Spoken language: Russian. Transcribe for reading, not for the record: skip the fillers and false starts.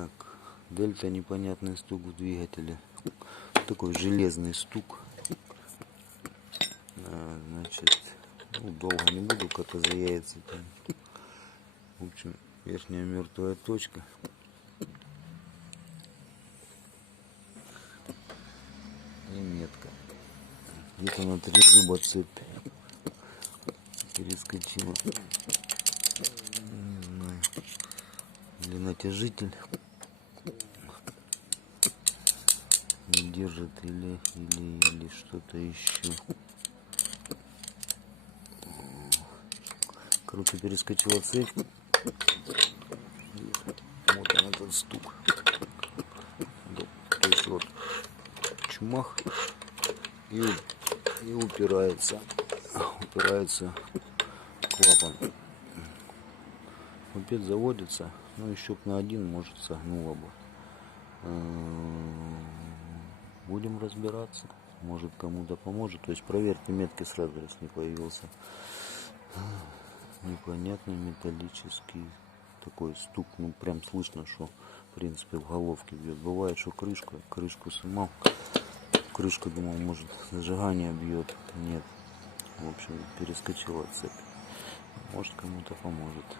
Так, дельта, непонятный стук в двигателе. Такой железный стук. Значит, ну, долго не буду, как-то за яйца там. В общем, верхняя мертвая точка. И метка. Где-то на 3 зуба цепь перескочила. Не знаю. Или натяжитель не держит, или что-то еще. Короче, перескочила цепь. Вот он, этот стук. То есть вот чмах и упирается клапан. Мопед заводится, ну еще на 1, может, согнуло бы. Будем разбираться, может, кому-то поможет. То есть проверьте метки сразу, раз не появился. Непонятный металлический такой стук, ну прям слышно, что в принципе в головке бьет. Бывает, что крышку снимал, крышку, думал, может, зажигание бьет, нет. В общем, перескочила цепь. Может, кому-то поможет.